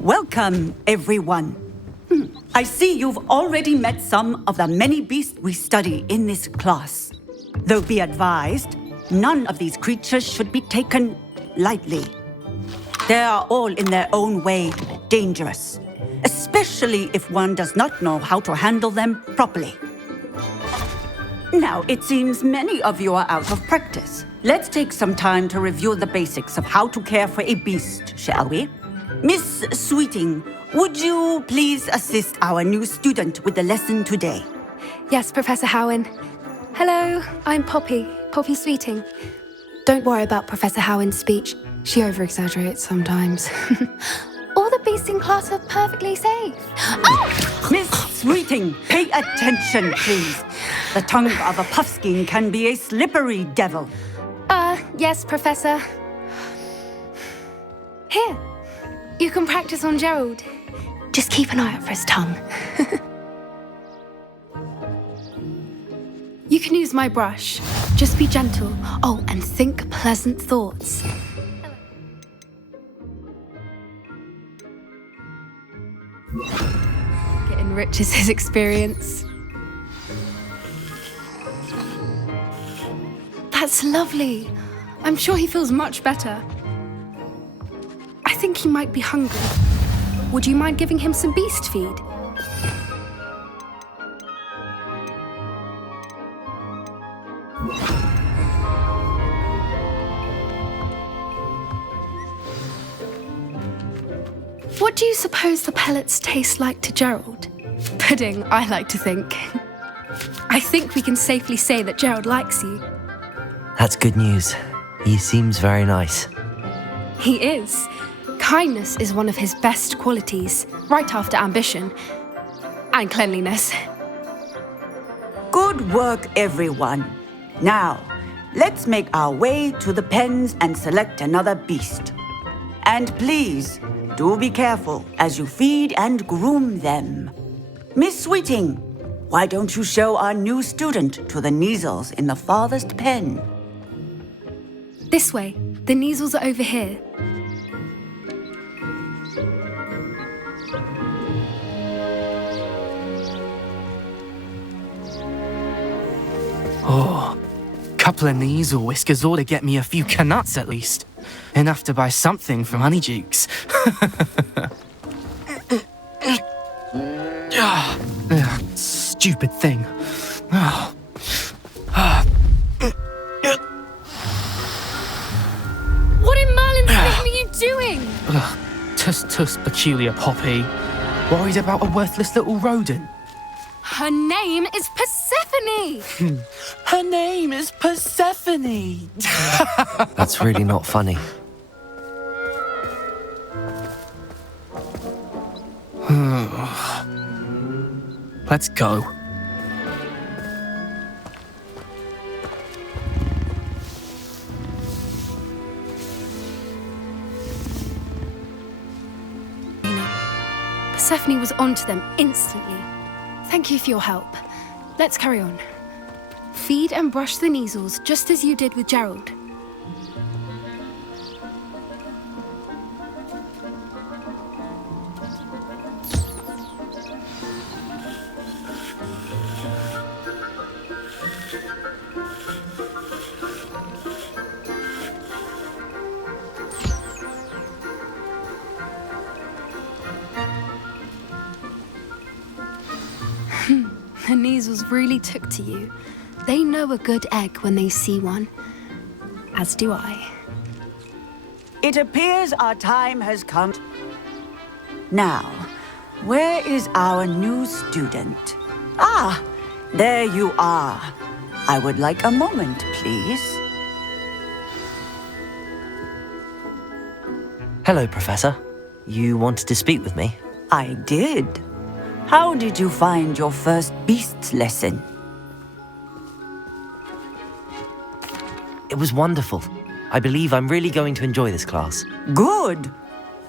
Welcome, everyone. I see you've already met some of the many beasts we study in this class. Though be advised, none of these creatures should be taken lightly. They are all in their own way dangerous, especially if one does not know how to handle them properly. Now, it seems many of you are out of practice. Let's take some time to review the basics of how to care for a beast, shall we? Miss Sweeting, would you please assist our new student with the lesson today? Yes, Professor Howen. Hello, I'm Poppy Sweeting. Don't worry about Professor Howen's speech. She over-exaggerates sometimes. All the beasts in class are perfectly safe. Oh! Miss Sweeting, pay attention, please. The tongue of a puffskein can be a slippery devil. Yes, Professor. Here, you can practice on Gerald. Just keep an eye out for his tongue. You can use my brush. Just be gentle. Oh, and think pleasant thoughts. It enriches his experience. That's lovely. I'm sure he feels much better. I think he might be hungry. Would you mind giving him some beast feed? What do you suppose the pellets taste like to Gerald? Pudding, I like to think. I think we can safely say that Gerald likes you. That's good news. He seems very nice. He is. Kindness is one of his best qualities, right after ambition. And cleanliness. Good work, everyone. Now, let's make our way to the pens and select another beast. And please, do be careful as you feed and groom them. Miss Sweeting, why don't you show our new student to the Neasels in the farthest pen? This way. The Neasels are over here. Oh, couple of Neasel whiskers ought to get me a few canuts at least. Enough to buy something from Honeydukes. Stupid thing. What in Merlin's name are you doing? Tuss, peculiar Poppy. Worried about a worthless little rodent? Her name is Persephone! Her name is Persephone! That's really not funny. Let's go. Persephone was onto them instantly. Thank you for your help. Let's carry on. Feed and brush the Neasels just as you did with Gerald. The Neasels really took to you. They know a good egg when they see one. As do I. It appears our time has come. Now, where is our new student? Ah, there you are. I would like a moment, please. Hello, Professor. You wanted to speak with me? I did. How did you find your first beasts lesson? It was wonderful. I believe I'm really going to enjoy this class. Good.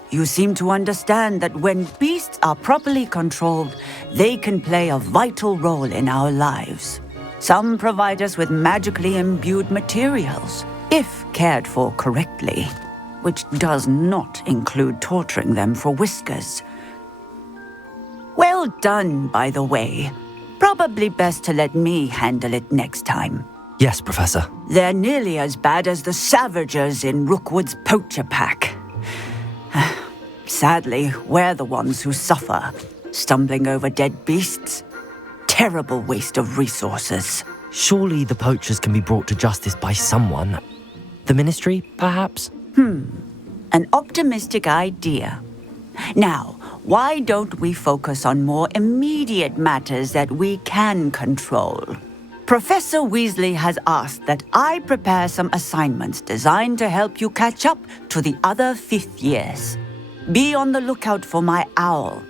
You seem to understand that when beasts are properly controlled, they can play a vital role in our lives. Some provide us with magically imbued materials, if cared for correctly. which does not include torturing them for whiskers. Well done, by the way. Probably best to let me handle it next time. Yes, Professor. They're nearly as bad as the Savagers in Rookwood's poacher pack. Sadly, we're the ones who suffer, stumbling over dead beasts. Terrible waste of resources. Surely the poachers can be brought to justice by someone. The Ministry, perhaps? An optimistic idea. Now, why don't we focus on more immediate matters that we can control? Professor Weasley has asked that I prepare some assignments designed to help you catch up to the other fifth years. Be on the lookout for my owl.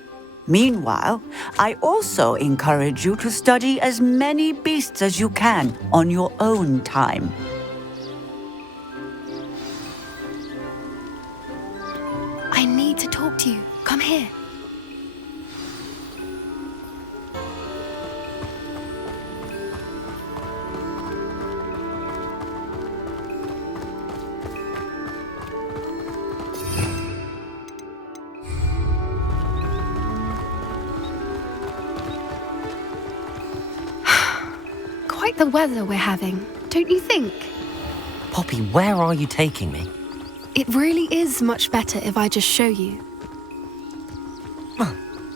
Meanwhile, I also encourage you to study as many beasts as you can on your own time. I need to talk to you. Come here. Quite the weather we're having, don't you think? Poppy, where are you taking me? It really is much better if I just show you.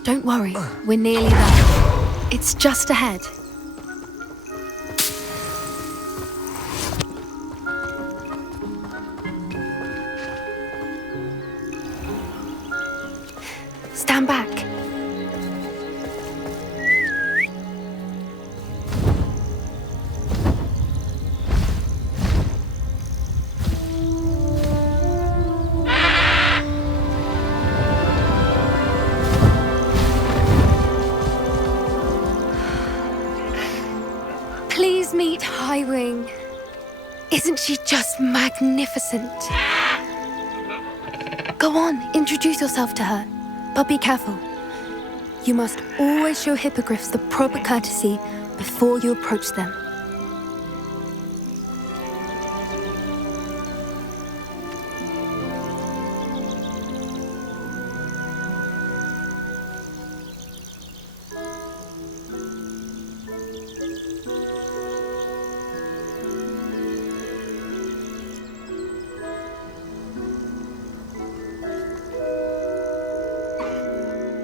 Don't worry, we're nearly there. It's just ahead. Stand back. Please meet HIGHWING. Isn't she just magnificent? Go on, introduce yourself to her. But be careful. You must always show hippogriffs the proper courtesy before you approach them.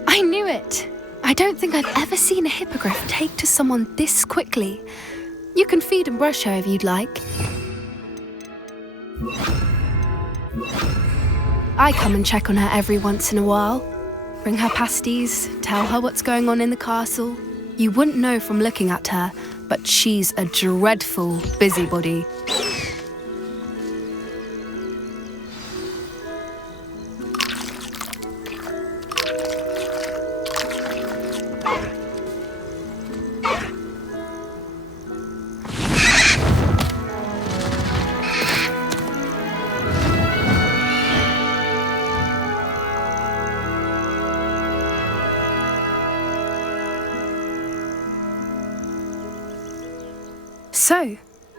I knew it! I don't think I've ever seen a hippogriff take to someone this quickly. You can feed and brush her if you'd like. I come and check on her every once in a while. Bring her pasties, tell her what's going on in the castle. You wouldn't know from looking at her, but she's a dreadful busybody. So,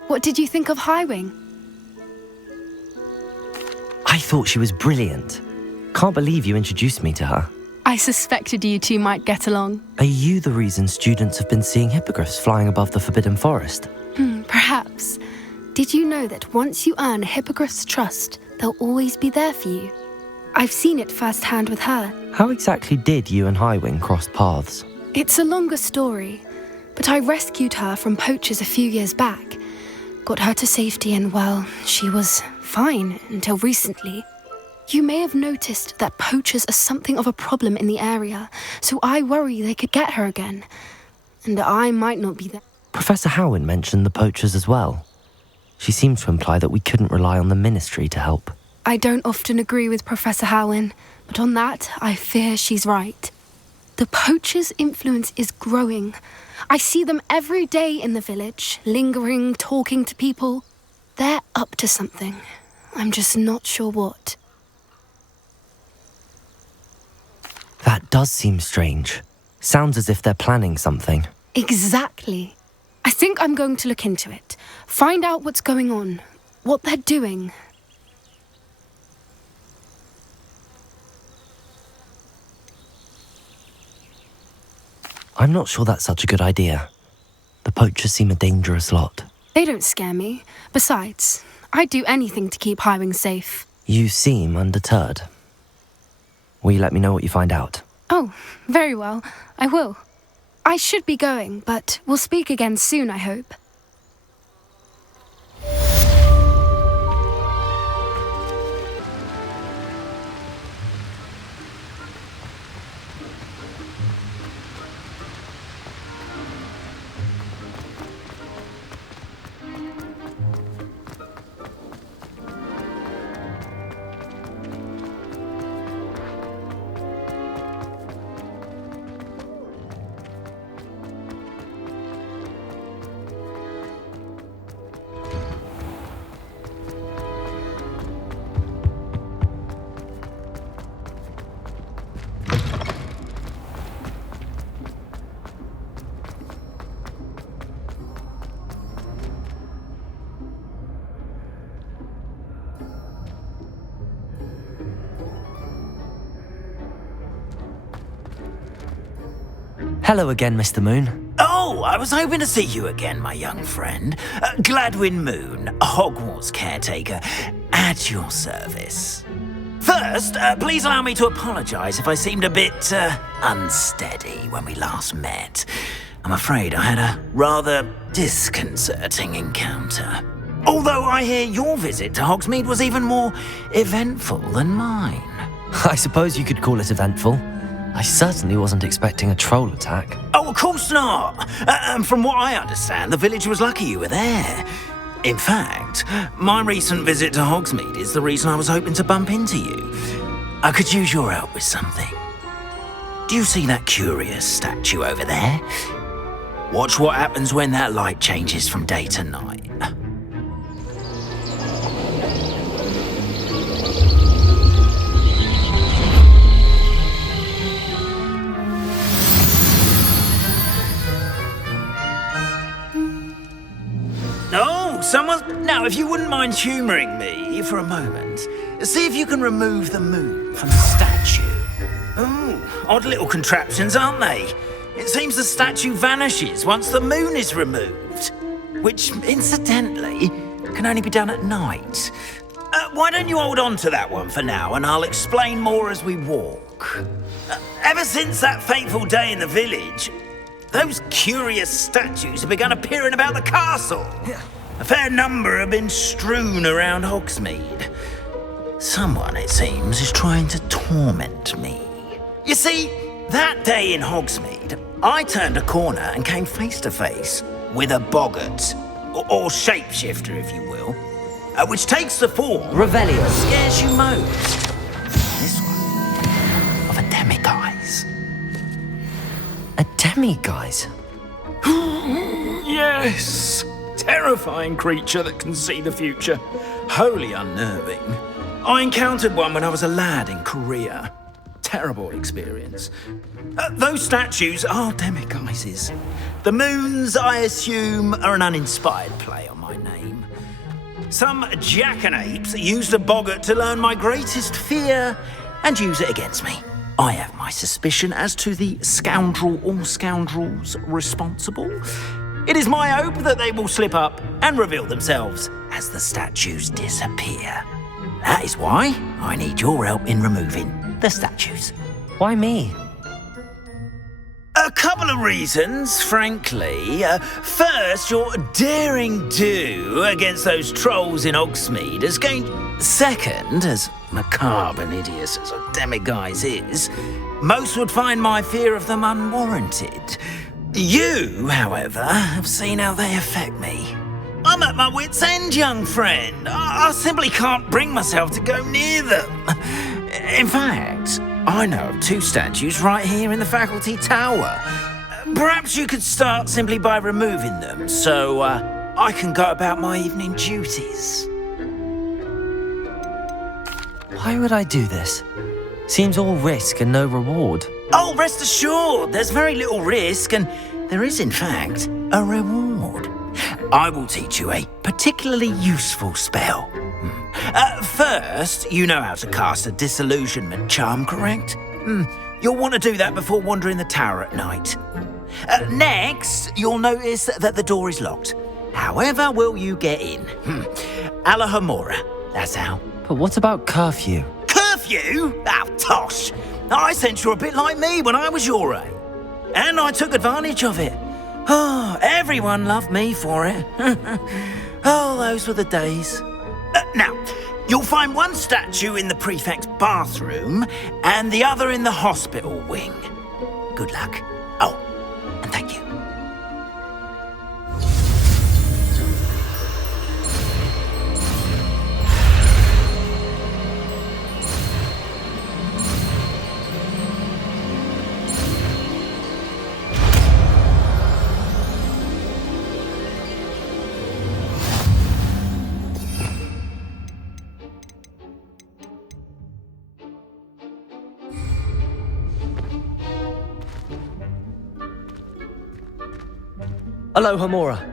what did you think of HIGHWING? I thought she was brilliant. Can't believe you introduced me to her. I suspected you two might get along. Are you the reason students have been seeing hippogriffs flying above the Forbidden Forest? Perhaps. Did you know that once you earn a hippogriff's trust, they'll always be there for you? I've seen it firsthand with her. How exactly did you and HIGHWING cross paths? It's a longer story, but I rescued her from poachers a few years back. Got her to safety and, well, she was fine until recently. You may have noticed that poachers are something of a problem in the area, so I worry they could get her again. And I might not be there. Professor Howin mentioned the poachers as well. She seemed to imply that we couldn't rely on the Ministry to help. I don't often agree with Professor Howin, but on that, I fear she's right. The poachers' influence is growing. I see them every day in the village, lingering, talking to people. They're up to something. I'm just not sure what. That does seem strange. Sounds as if they're planning something. Exactly. I think I'm going to look into it. Find out what's going on, what they're doing. I'm not sure that's such a good idea. The poachers seem a dangerous lot. They don't scare me. Besides, I'd do anything to keep HIGHWING safe. You seem undeterred. Will you let me know what you find out? Oh, very well. I will. I should be going, but we'll speak again soon, I hope. Hello again, Mr. Moon. Oh, I was hoping to see you again, my young friend. Gladwin Moon, Hogwarts caretaker, at your service. First, please allow me to apologise if I seemed a bit unsteady when we last met. I'm afraid I had a rather disconcerting encounter. Although I hear your visit to Hogsmeade was even more eventful than mine. I suppose you could call it eventful. I certainly wasn't expecting a troll attack. Oh, of course not. And from what I understand, the village was lucky you were there. In fact, my recent visit to Hogsmeade is the reason I was hoping to bump into you. I could use your help with something. Do you see that curious statue over there? Watch what happens when that light changes from day to night. Now, if you wouldn't mind humouring me for a moment, see if you can remove the moon from the statue. Oh, odd little contraptions, aren't they? It seems the statue vanishes once the moon is removed, which, incidentally, can only be done at night. Why don't you hold on to that one for now, and I'll explain more as we walk. Ever since that fateful day in the village, those curious statues have begun appearing about the castle. A fair number have been strewn around Hogsmeade. Someone, it seems, is trying to torment me. You see, that day in Hogsmeade, I turned a corner and came face to face with a boggart, or shapeshifter, if you will, which takes the form Revelio. that scares you most. This one, of a demiguise. A demiguise? Yes! Terrifying creature that can see the future. Wholly unnerving. I encountered one when I was a lad in Korea. Terrible experience. Those statues are demiguises. The moons, I assume, are an uninspired play on my name. Some jackanapes used a boggart to learn my greatest fear and use it against me. I have my suspicion as to the scoundrel or scoundrels responsible. It is my hope that they will slip up and reveal themselves as the statues disappear. That is why I need your help in removing the statues. Why me? A couple of reasons, frankly. First, your daring do against those trolls in Hogsmeade has gained... Second, as macabre and hideous as a demiguise is, most would find my fear of them unwarranted. You, however, have seen how they affect me. I'm at my wit's end, young friend. I simply can't bring myself to go near them. In fact, I know of two statues right here in the faculty tower. Perhaps you could start simply by removing them, so I can go about my evening duties. Why would I do this? Seems all risk and no reward. Oh, rest assured, there's very little risk, and there is, in fact, a reward. I will teach you a particularly useful spell. First, you know how to cast a disillusionment charm, correct? You'll want to do that before wandering the tower at night. Next, you'll notice that the door is locked. However will you get in? Alahomora, that's how. But what about curfew? Curfew? Oh, tosh. I sense you're a bit like me when I was your age. And I took advantage of it. Oh, everyone loved me for it. Oh, those were the days. Now, you'll find one statue in the prefect's bathroom and the other in the hospital wing. Good luck. Oh, and thank you. Alohomora.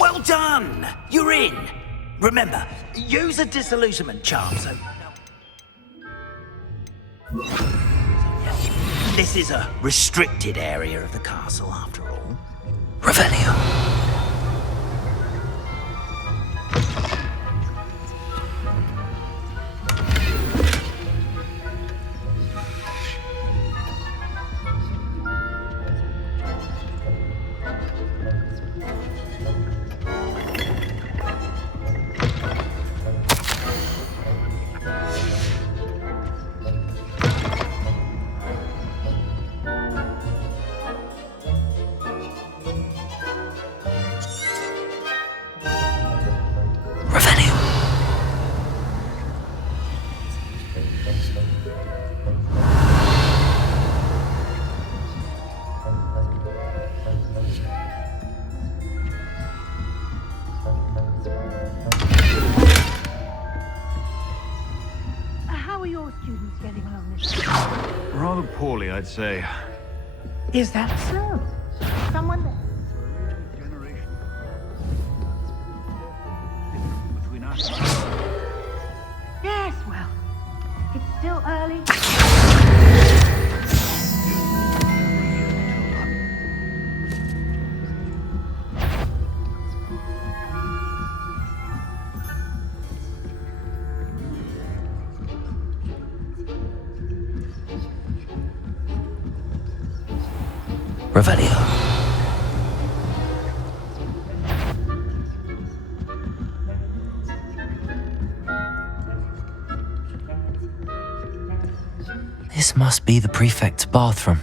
Well done! You're in. Remember, use a disillusionment charm, so... This is a restricted area of the castle, after all. Revelio. How are your students getting along this week? Rather poorly, I'd say. Is that so? Someone there? Between us. Yes, well, it's still early. Revelio. This must be the prefect's bathroom.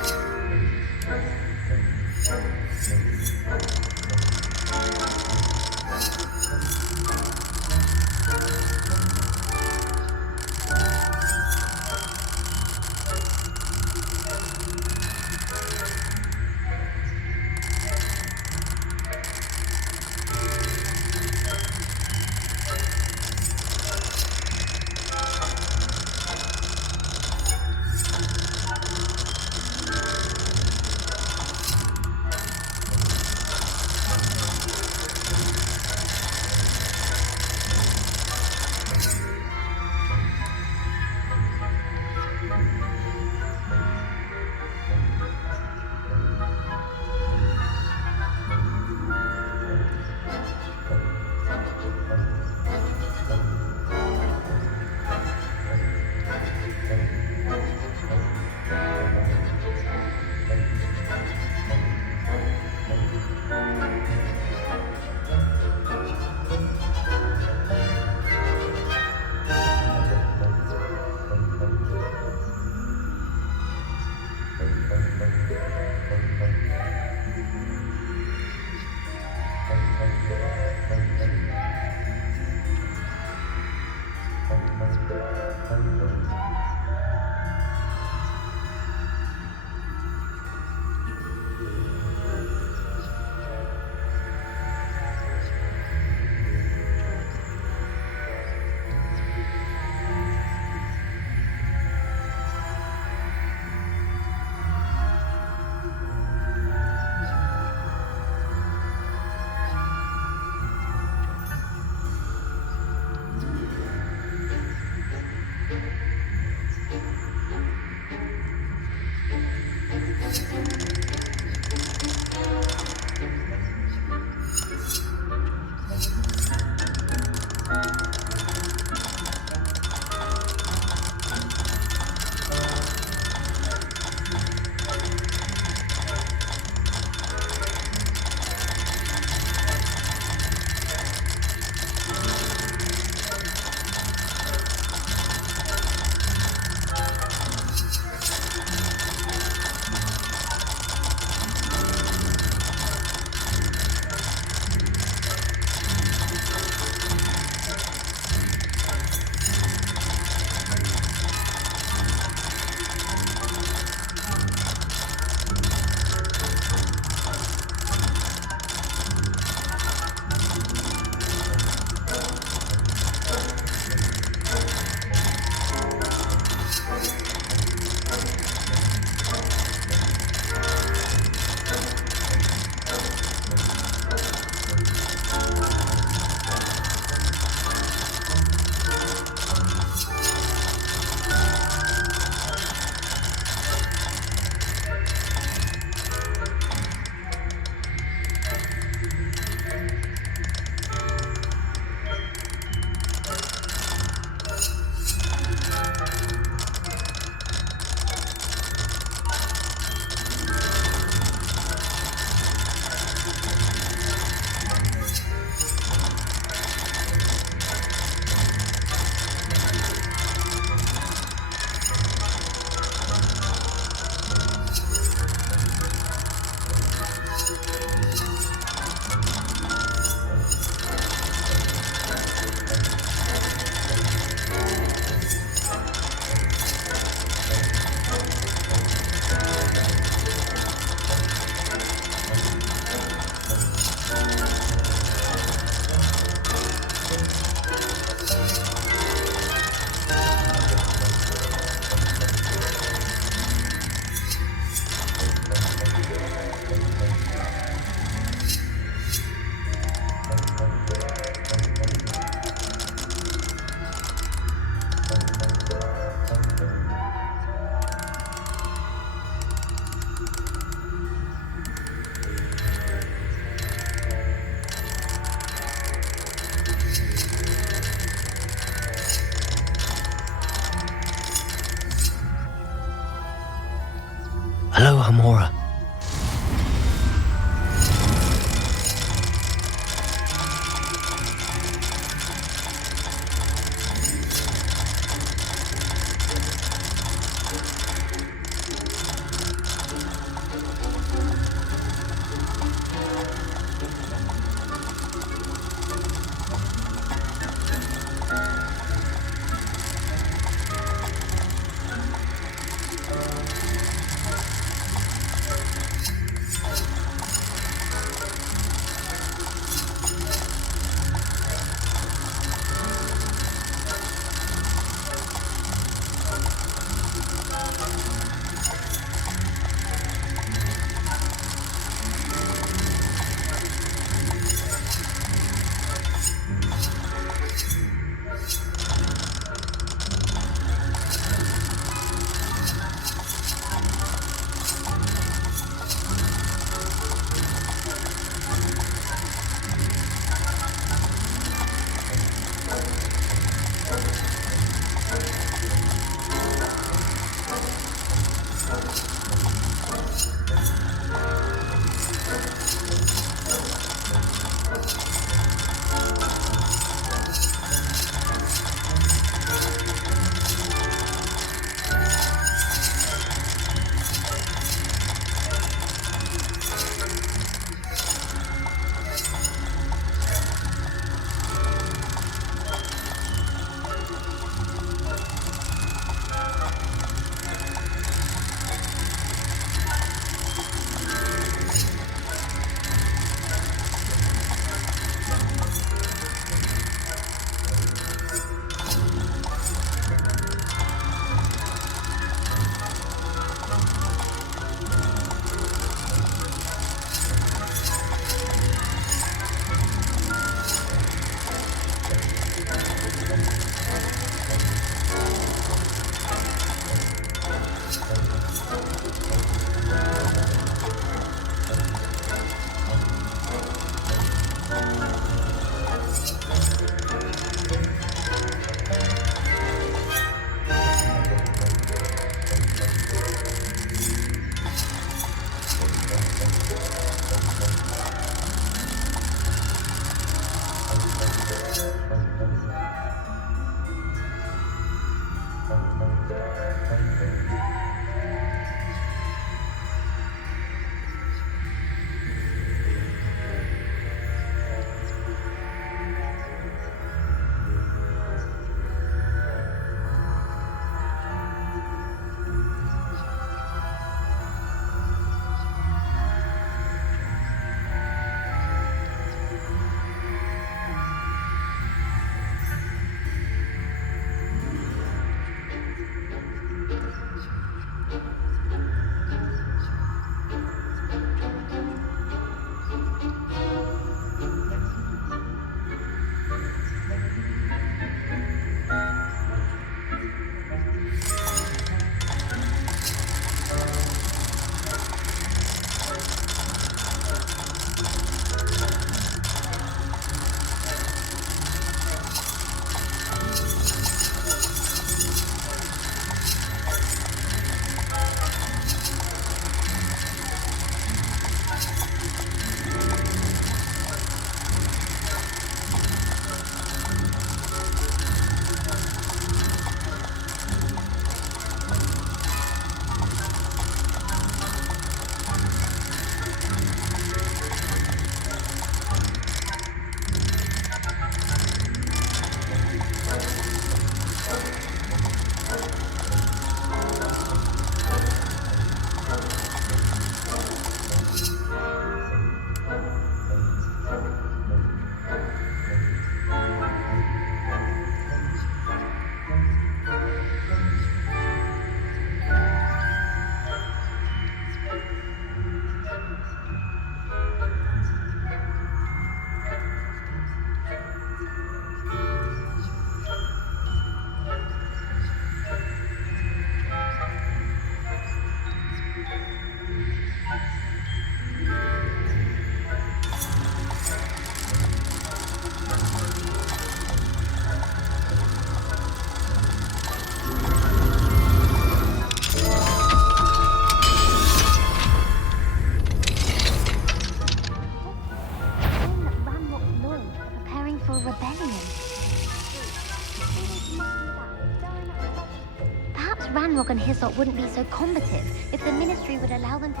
Ranrock and Hyssop wouldn't be so combative if the Ministry would allow them to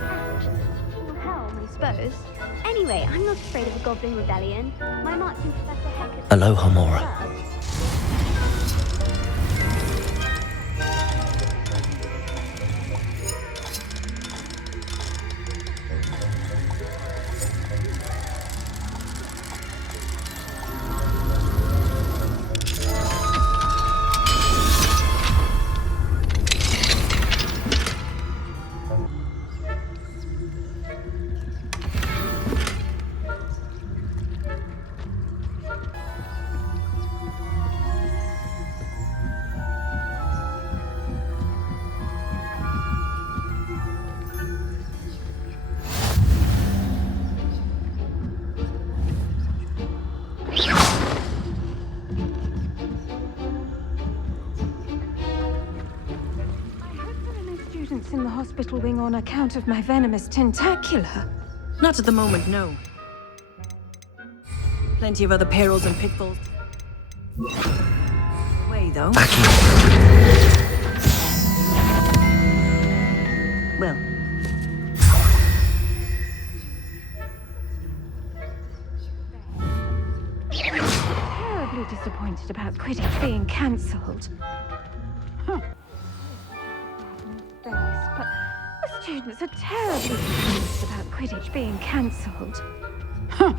Or hell, I suppose. Anyway, I'm not afraid of a goblin rebellion. My marching Professor Heck... Aloha, Mora. In the hospital wing on account of my venomous tentacula. Not at the moment, no. Plenty of other perils and pitfalls. Way, though. Well. Terribly disappointed about Quidditch being cancelled. But the students are terribly confused about Quidditch being cancelled. Huh.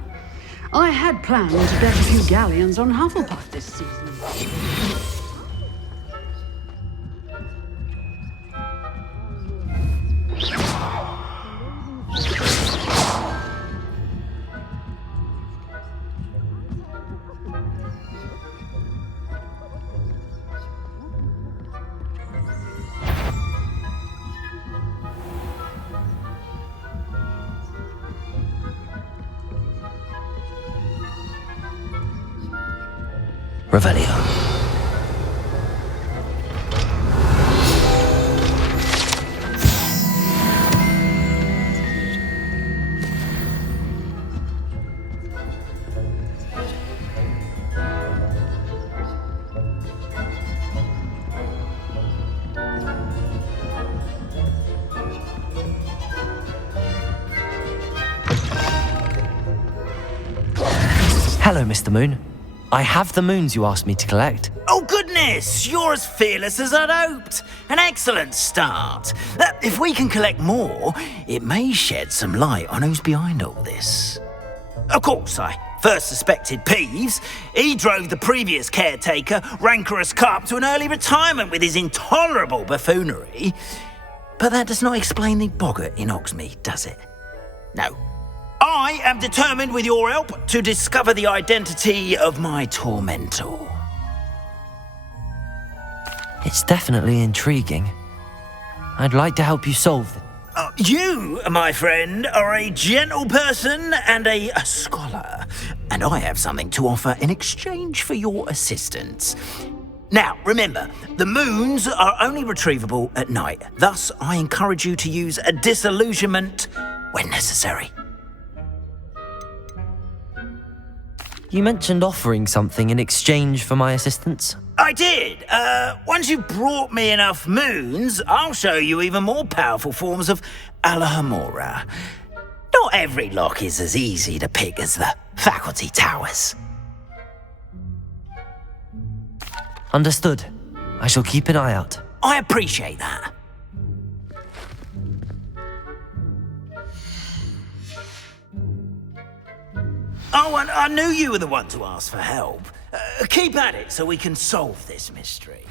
I had planned to bet a few galleons on Hufflepuff this season. Revelio. Hello, Mr. Moon. I have the moons you asked me to collect. Oh, goodness! You're as fearless as I'd hoped. An excellent start. If we can collect more, it may shed some light on who's behind all this. Of course, I first suspected Peeves. He drove the previous caretaker, Rancorous Carp, to an early retirement with his intolerable buffoonery. But that does not explain the boggart in Hogsmeade, does it? No. I am determined, with your help, to discover the identity of my tormentor. It's definitely intriguing. I'd like to help you solve it. You, my friend, are a gentle person and a scholar, and I have something to offer in exchange for your assistance. Now, remember, the moons are only retrievable at night. Thus, I encourage you to use a disillusionment when necessary. You mentioned offering something in exchange for my assistance? I did. Once you've brought me enough moons, I'll show you even more powerful forms of Alohomora. Not every lock is as easy to pick as the faculty towers. Understood. I shall keep an eye out. I appreciate that. Oh, and I knew you were the one to ask for help. Keep at it so we can solve this mystery.